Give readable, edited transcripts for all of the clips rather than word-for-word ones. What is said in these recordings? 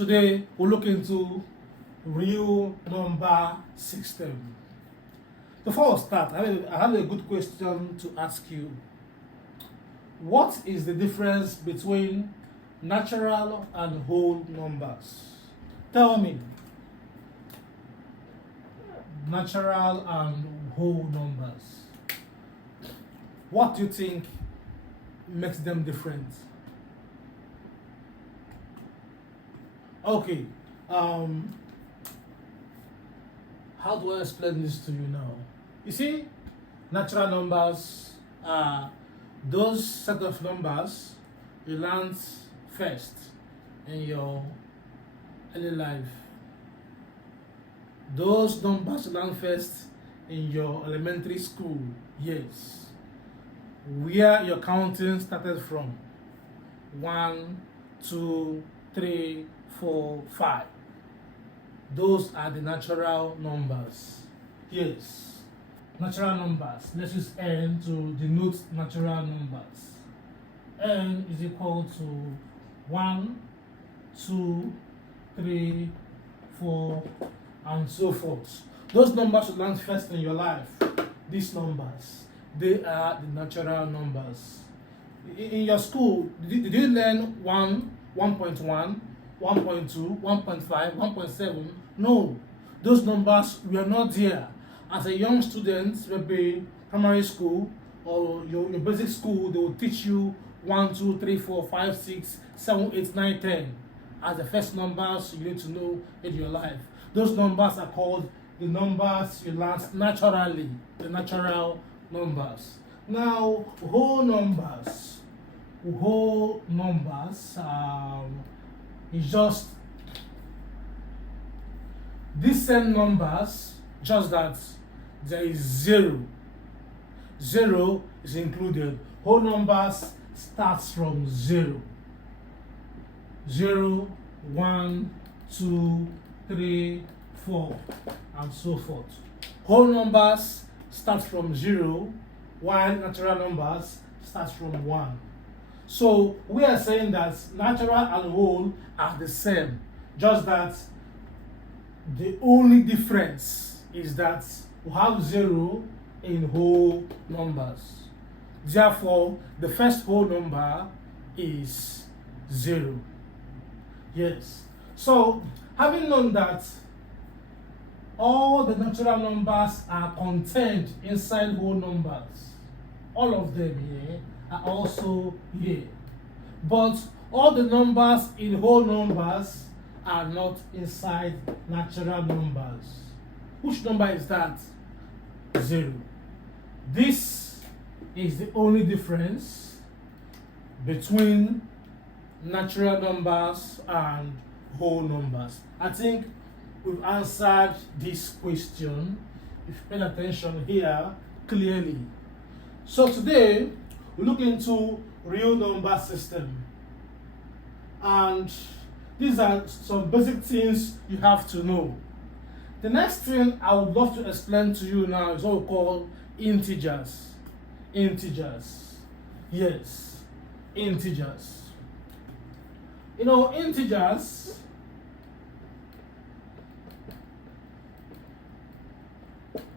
Today we'll look into real number system. Before we start, I have a good question to ask you. What is the difference between natural and whole numbers? Tell me. Natural and whole numbers. What do you think makes them different? Okay. How do I explain this to you now? You see, natural numbers are those set of numbers you learned first in your early life. Those numbers you learned first in your elementary school, yes. Where your counting started from. 1, 2, 3, 4, 5. Those are the natural numbers. Yes. Natural numbers. Let's use n to denote natural numbers. N is equal to 1, 2, 3, 4, and so forth. Those numbers you learn first in your life. These numbers, they are the natural numbers. In your school, did you learn 1, 1.1, 1.2, 1.5, 1.7? No. Those numbers were not there. As a young student, maybe primary school or your basic school, they will teach you 1, 2, 3, 4, 5, 6, 7, 8, 9, 10 as the first numbers you need to know in your life. Those numbers are called the numbers you learned naturally, the natural numbers. Now, whole numbers is just these same numbers, just that there is 0. 0 is included. Whole numbers starts from 0. 0, 1, 2, 3, 4, and so forth. Whole numbers start from 0, while natural numbers start from 1. So we are saying that natural and whole are the same, just that the only difference is that we have 0 in whole numbers. Therefore, the first whole number is 0. Yes. So, having known that all the natural numbers are contained inside whole numbers, all of them here are also here. But all the numbers in whole numbers are not inside natural numbers. Which number is that? 0. This is the only difference between natural numbers and whole numbers. I think we've answered this question if you pay attention here clearly. So today we look into real number system, and these are some basic things you have to know. The next thing I would love to explain to you now is what we call integers. Integers. Yes, integers. You know, integers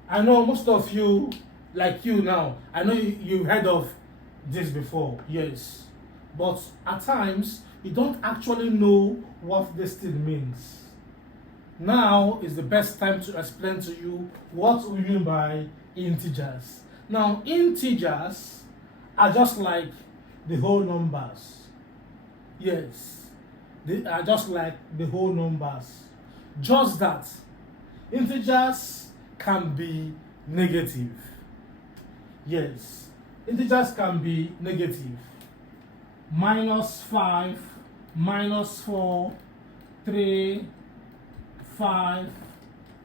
I know most of you, like you now, I know you've heard of this before, yes. But at times, you don't actually know what this thing means. Now is the best time to explain to you what we mean by integers. Now, integers are just like the whole numbers. Yes, they are just like the whole numbers. Just that integers can be negative. Yes, integers can be negative. -5, -4, 3, 5,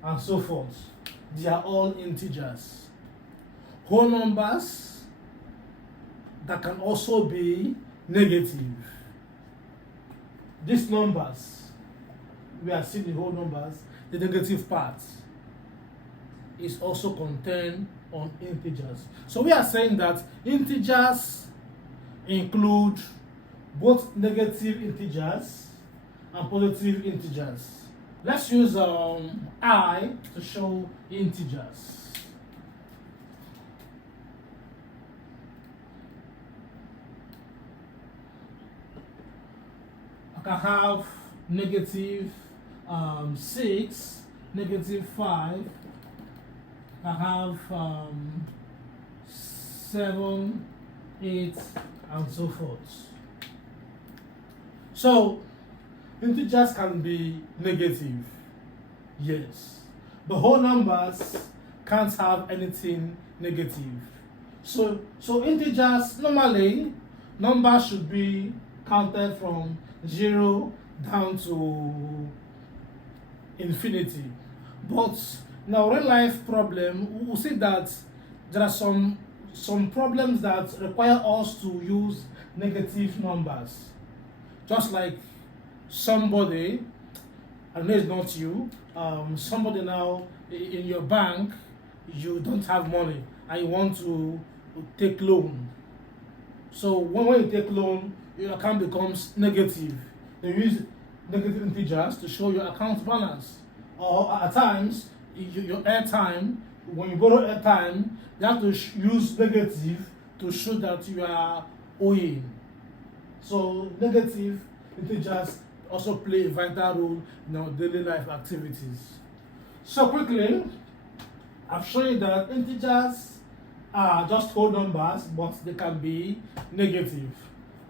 and so forth. They are all integers. Whole numbers that can also be negative. These numbers, we are seeing the whole numbers, the negative part is also contained on integers. So we are saying that integers include both negative integers and positive integers. Let's use I to show integers. I can have negative 6, negative 5. I have 7, 8, and so forth. So integers can be negative, yes, but whole numbers can't have anything negative. So integers, normally numbers should be counted from 0 down to infinity. But in our real life problem, we see that there are some problems that require us to use negative numbers. Just like somebody, I know it's not you, somebody now in your bank, you don't have money and you want to take loan. So when you take loan, your account becomes negative. You use negative integers to show your account balance. Or at times, your airtime, when you borrow airtime, you have to use negative to show that you are owing. So negative integers also play a vital role in our daily life activities. So quickly, I've shown you that integers are just whole numbers, but they can be negative.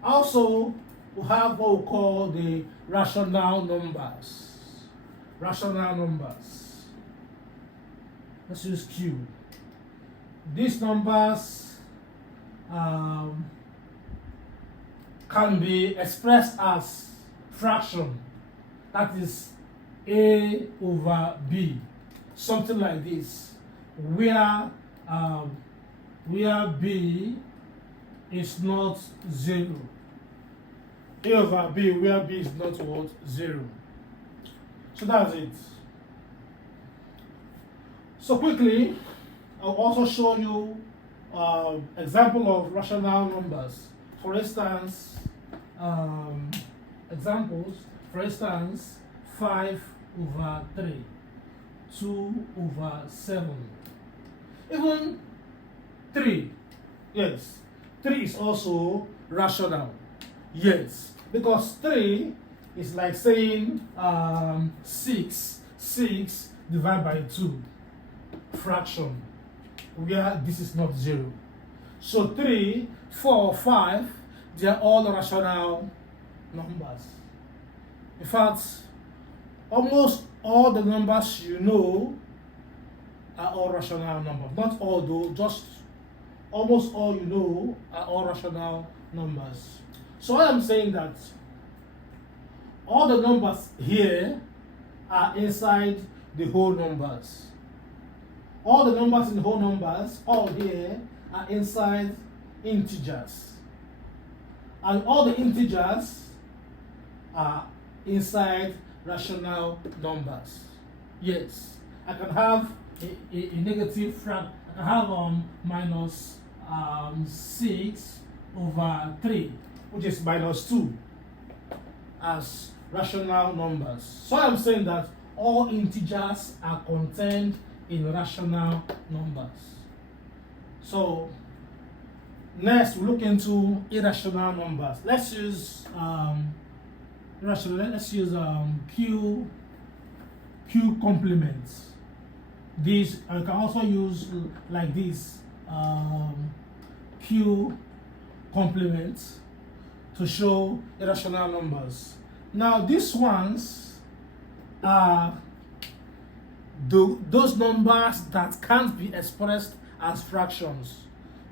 Also, we have what we call the rational numbers. Rational numbers. Let's use Q. These numbers can be expressed as fraction, that is A over B, something like this, where B is not 0. A over B, where B is not what? 0. So that's it. So quickly, I'll also show you example of rational numbers. For instance, examples. For instance, 5 over 3, 2 over 7, even 3. Yes, 3 is also rational. Yes, because 3 is like saying 6 divided by 2, fraction, where this is not 0. So 3, 4, 5, they are all rational numbers. In fact, almost all the numbers you know are all rational numbers. Not all though, just almost all you know are all rational numbers. So I am saying that all the numbers here are inside the whole numbers. All the numbers in the whole numbers, all here, are inside integers. And all the integers are inside rational numbers. Yes, I can have a negative fraction. I can have minus 6 over 3, which is minus 2, as rational numbers. So I'm saying that all integers are contained in rational numbers. So next we look into irrational numbers. Let's use Q complements. This I can also use like this Q complements to show irrational numbers. Now these ones are those numbers that can't be expressed as fractions.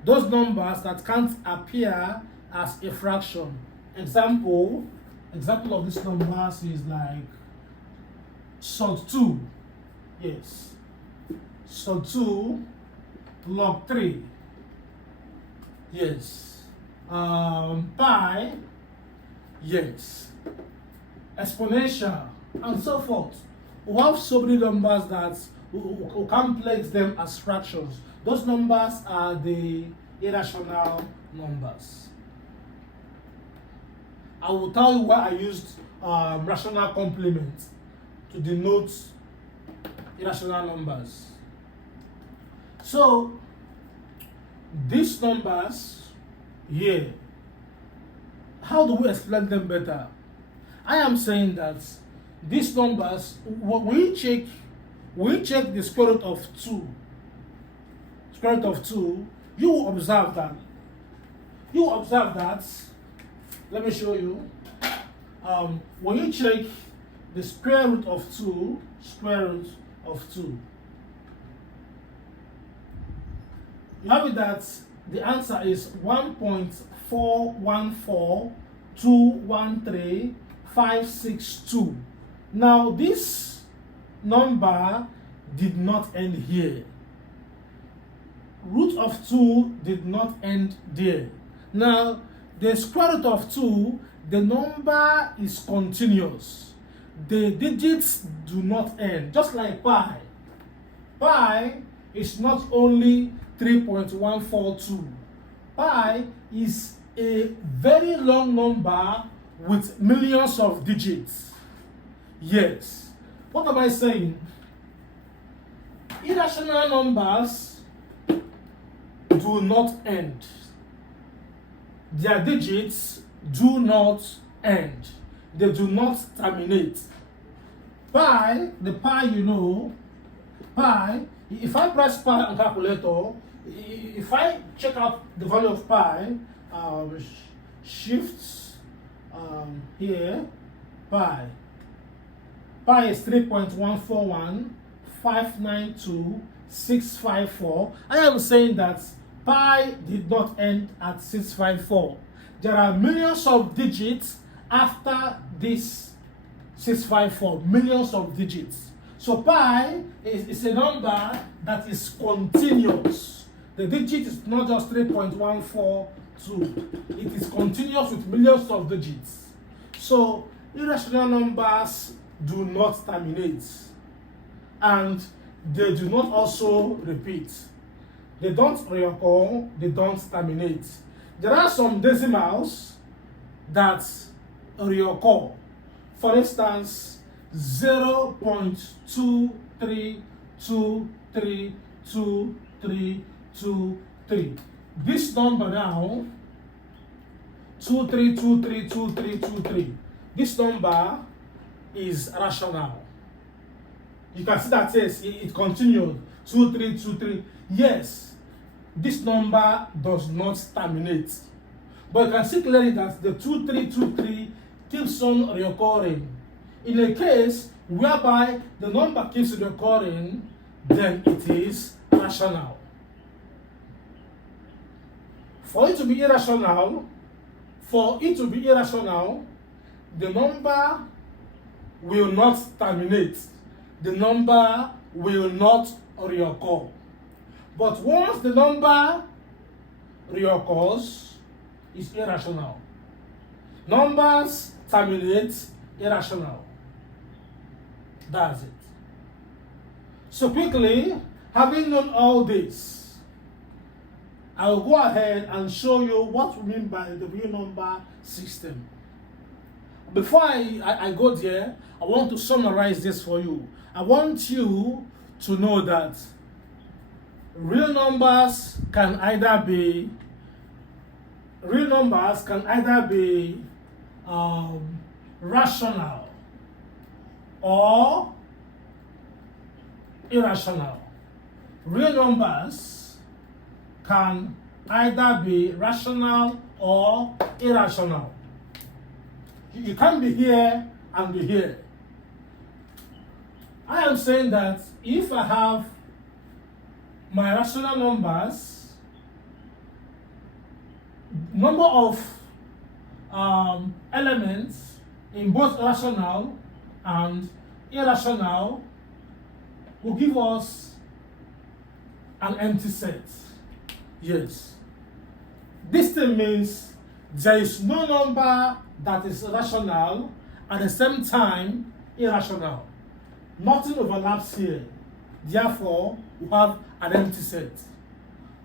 Those numbers that can't appear as a fraction. Example of these numbers is like sub 2. Yes. Sub 2 log 3. Yes. Pi. Yes. Exponential and so forth. We have so many numbers that we can't place them as fractions. Those numbers are the irrational numbers. I will tell you why I used rational complement to denote irrational numbers. So these numbers here, how do we explain them better? I am saying that these numbers, when we check the square root of 2, you will observe that. Let me show you. When you check the square root of 2, you have it that the answer is 1.414213,562. Now this number did not end here. Root of 2 did not end there. Now the square root of 2, the number is continuous. The digits do not end, just like pi. Pi is not only 3.142. Pi is a very long number with millions of digits. Yes. What am I saying? Irrational numbers do not end. Their digits do not end. They do not terminate. Pi, the pi you know, pi, if I press pi on calculator, if I check out the value of pi, shift here, pi is 3.141592,654. I am saying that pi did not end at 654. There are millions of digits after this 654, millions of digits. So pi is a number that is continuous. The digit is not just 3.142. It is continuous with millions of digits. So irrational numbers do not terminate, and they do not also repeat. They don't reoccur, they don't terminate. There are some decimals that reoccur. For instance, 0.23232323. This number now, 23232323. This number is rational. You can see that yes, it continued 2323. Yes, this number does not terminate, but you can see clearly that the 2323 keeps on reoccurring. In a case whereby the number keeps reoccurring, then it is rational. For it to be irrational, the number will not terminate. The number will not reoccur. But once the number reoccurs, it's irrational. Numbers terminate, irrational. That's it. So quickly, having known all this, I will go ahead and show you what we mean by the real number system. Before I go there, I want to summarize this for you. I want you to know that real numbers can either be rational or irrational. Real numbers can either be rational or irrational. You can't be here and be here. I am saying that if I have my rational numbers, number of elements in both rational and irrational will give us an empty set. Yes. This thing means there is no number that is rational at the same time irrational. Nothing overlaps here. Therefore, we have an empty set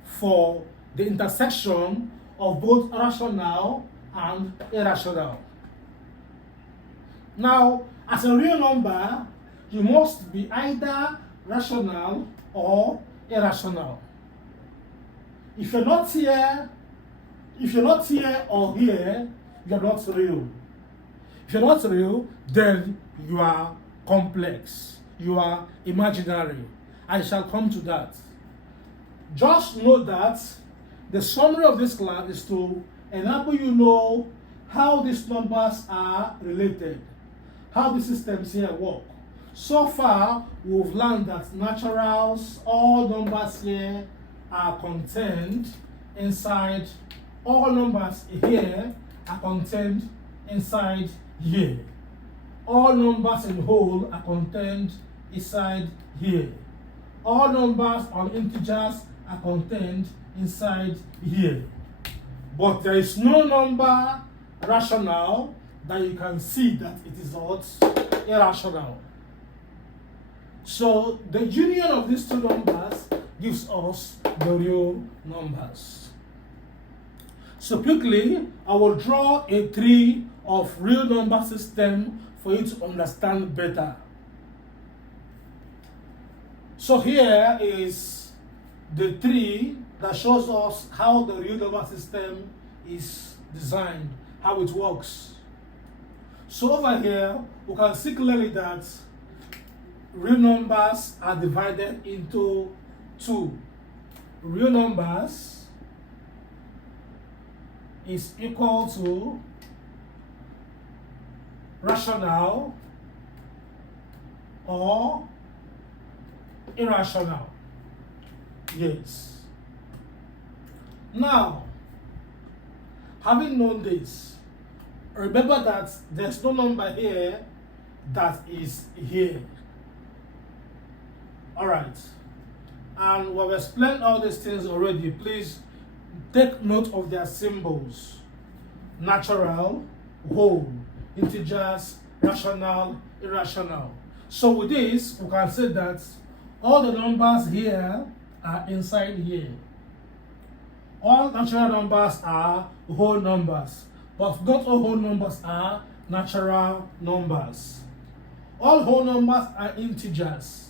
for the intersection of both rational and irrational. Now, as a real number, you must be either rational or irrational. If you're not here or here, you're not real. If you're not real, then you are complex. You are imaginary. I shall come to that. Just know that the summary of this class is to enable you know how these numbers are related, how the systems here work. So far, we've learned that naturals, all numbers here are contained inside, all numbers here are contained inside here. All numbers in whole are contained inside here. All numbers on integers are contained inside here. But there is no number rational that you can see that it is not irrational. So the union of these two numbers gives us the real numbers. So quickly, I will draw a tree of real number system for you to understand better. So here is the tree that shows us how the real number system is designed, how it works. So over here, we can see clearly that real numbers are divided into two. Real numbers is equal to rational or irrational. Yes. Now, having known this, remember that there's no number here that is here. Alright. And we've explained all these things already. Please take note of their symbols. Natural, whole, integers, rational, irrational. So with this, we can say that all the numbers here are inside here. All natural numbers are whole numbers, but not all whole numbers are natural numbers. All whole numbers are integers,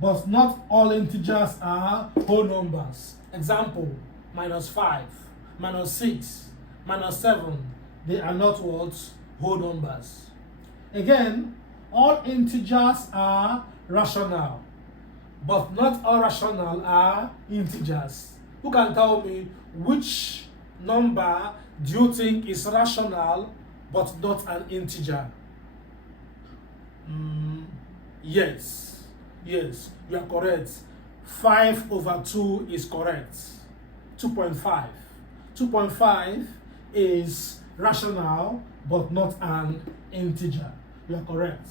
but not all integers are whole numbers. Example, -5, -6, -7, they are not what? Whole numbers. Again, all integers are rational, but not all rational are integers. Who can tell me which number do you think is rational but not an integer? Yes, you are correct. 5/2 is correct. 2.5. 2.5 is rational but not an integer. You are correct.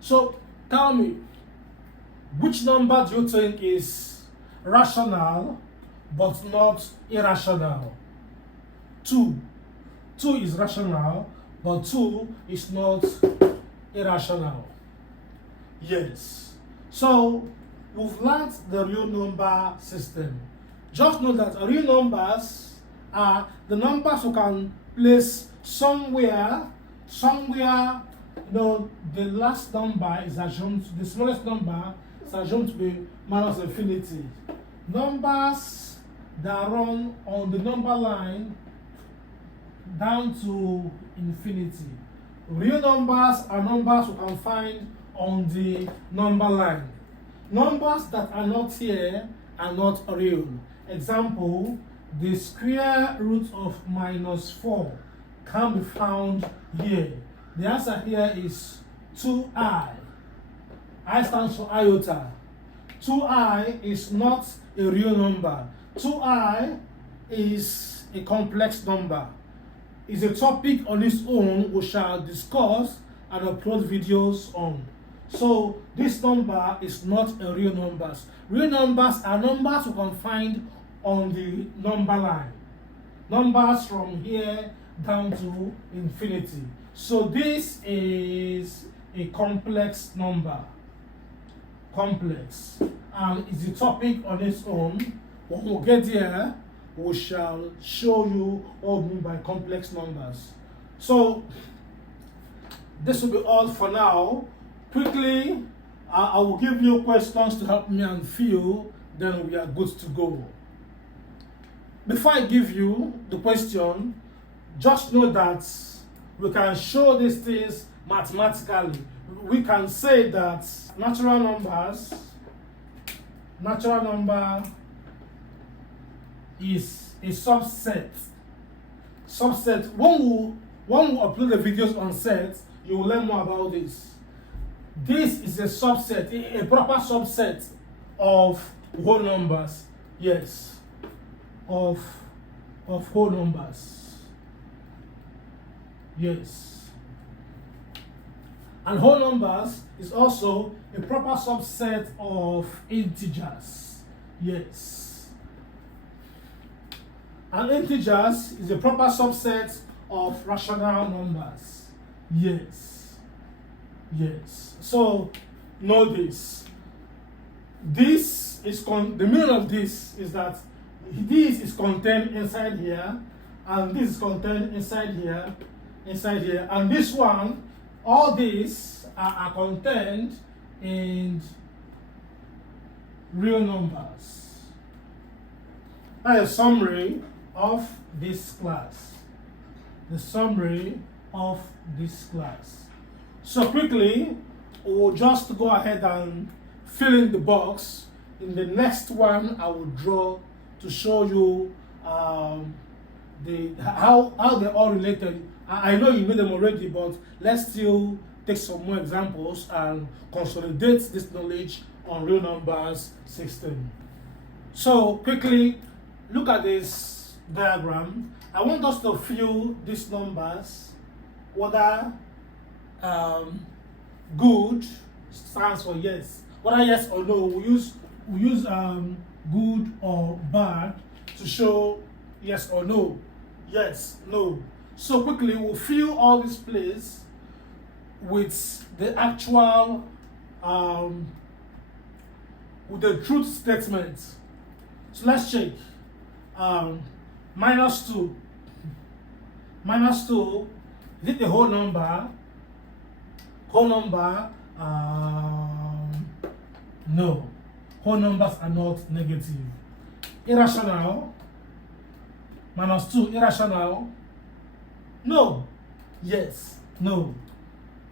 So tell me, which number do you think is rational but not irrational? 2. 2 is rational, but 2 is not irrational. Yes. So we've learned the real number system. Just know that real numbers are the numbers you can place somewhere, the last number is assumed, the smallest number is assumed to be minus infinity. Numbers that run on the number line down to infinity. Real numbers are numbers you can find on the number line. Numbers that are not here are not real. Example, the square root of -4 can be found here. The answer here is 2i. I stands for iota. 2i is not a real number. 2i is a complex number. It's a topic on its own we shall discuss and upload videos on. So this number is not a real number. Real numbers are numbers you can find on the number line. Numbers from here down to infinity. So this is a complex number. Complex. And it's a topic on its own. When we get here, we shall show you what we mean by complex numbers. So this will be all for now. Quickly, I will give you questions to help me and feel, then we are good to go. Before I give you the question, just know that we can show these things mathematically. We can say that natural number is a subset. When we upload the videos on sets, you will learn more about this. This is a subset, a proper subset of whole numbers. Yes, of whole numbers. Yes. And whole numbers is also a proper subset of integers. Yes. And integers is a proper subset of rational numbers. Yes. Yes. So know this. This is the meaning of this is that this is contained inside here, and this is contained inside here, and this one, all these are contained in real numbers. That is a summary of this class. The summary of this class. So quickly, we'll just go ahead and fill in the box. In the next one, I will draw to show you how they're all related. I know you know them already, but let's still take some more examples and consolidate this knowledge on real numbers system. So quickly, look at this diagram. I want us to fill these numbers, whether good stands for yes, whether yes or no. We use good or bad to show yes or no. Yes, no. So quickly, we'll fill all this place with the actual, with the truth statement. So let's check. Minus 2. Minus 2, is it a whole number? Whole number? No. Whole numbers are not negative. Irrational? Minus 2, irrational? No. Yes. No.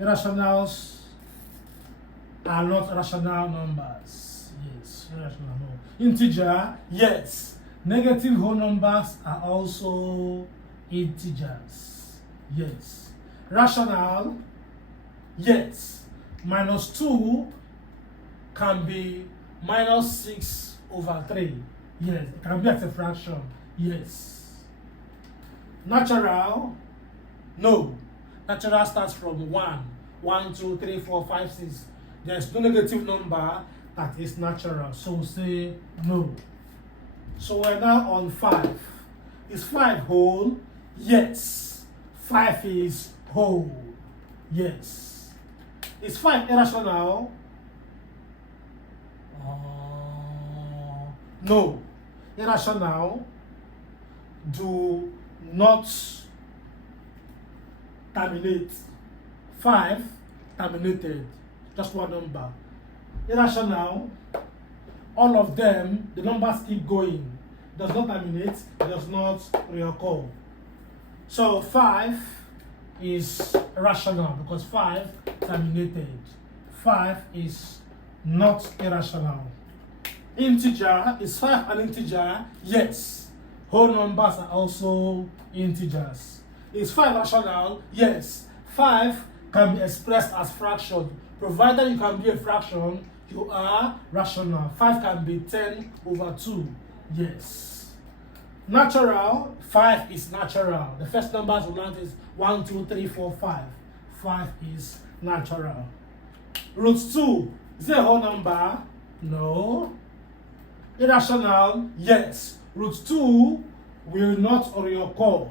Irrationals are not rational numbers. Yes. Irrational, no. Integer? Yes. Negative whole numbers are also integers. Yes. Rational? Yes. Minus 2 can be minus 6 over 3. Yes. It can be as a fraction. Yes. Natural? No. Natural starts from 1. 1, 2, 3, 4, 5, 6. There's no negative number that is natural. So we'll say no. So we're now on 5. Is 5 whole? Yes. 5 is whole. Yes. Is 5 irrational? No. Irrational do not terminate. 5 terminated. Just one number. Irrational, all of them, the numbers keep going. Does not terminate, does not reoccur. So 5 is rational because 5 terminated. 5 is not irrational. Integer, is 5 an integer? Yes. Whole numbers are also integers. Is 5 rational? Yes. 5 can be expressed as fraction. Provided you can be a fraction, you are rational. 5 can be 10 over 2. Yes. Natural, 5 is natural. The first numbers we learned is 1, 2, 3, 4, 5. 5 is natural. Root 2, is it a whole number? No. Irrational, yes. Root 2 will not reoccur.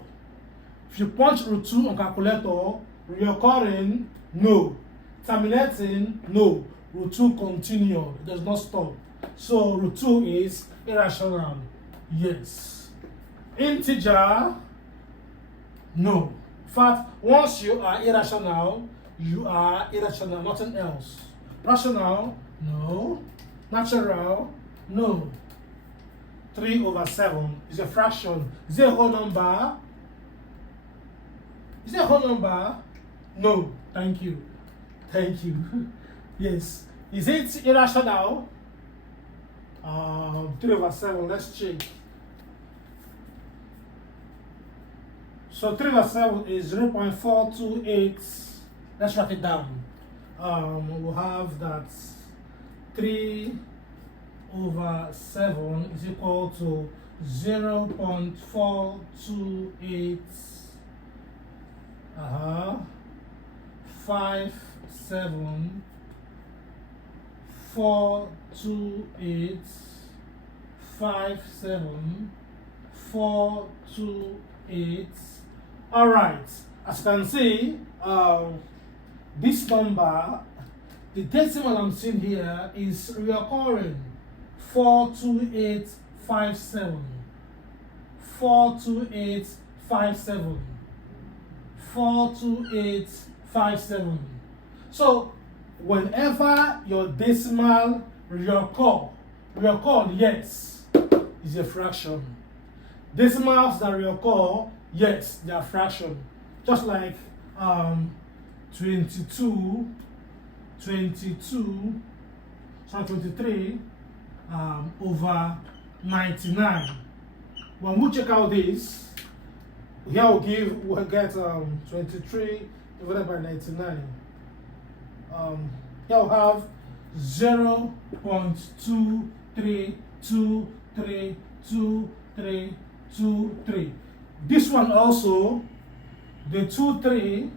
If you punch root 2 on calculator, reoccurring, no. Terminating, no. Root 2 continued, it does not stop. So root 2 is irrational, yes. Integer, no. In fact, once you are irrational, you are irrational, nothing else. Rational, no. Natural, no. 3 over 7 is a fraction. Is it a whole number? Is it a whole number? No. Thank you. Thank you. Yes. Is it irrational? 3 over 7, let's check. So 3 over 7 is 0.428. Let's write it down. We'll have that 3 over 7 is equal to 0.428 57 428 57 428. All right, as you can see, this number, the decimal I'm seeing here is reoccurring. 42857 42857 42857. So whenever your decimal reoccur, yes, is a fraction. Decimals that reoccur, yes, they are fraction. Just like 23 over 99. When we check out this, here we'll get 23 divided by 99. Here we'll have 0.23232323. This one also, the 23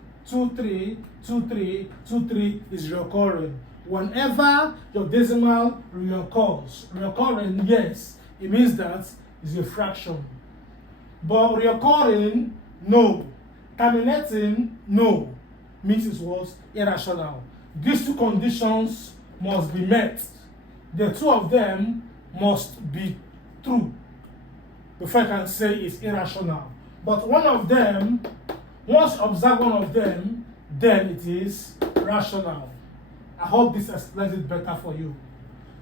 is recurring. Whenever your decimal recurring, yes, it means that it's a fraction. But recurring, no. Terminating, no. Means it was irrational. These two conditions must be met. The two of them must be true before I can say it's irrational. But one of them, once you observe one of them, then it is rational. I hope this explains it better for you.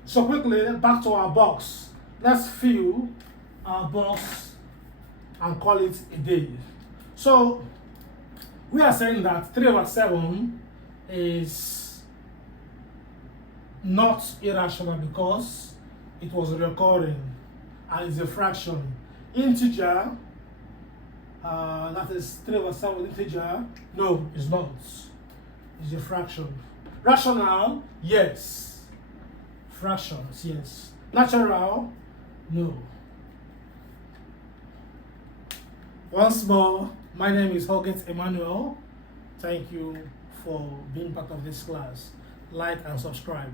So quickly, back to our box. Let's fill our box and call it a day. So we are saying that 3 over 7 is not irrational because it was recurring and it's a fraction. Integer, that is 3 over 7 integer, no, it's not. It's a fraction. Rational, yes. Fractions, yes. Natural, no. Once more, my name is Hoggett Emmanuel. Thank you for being part of this class. Like and subscribe.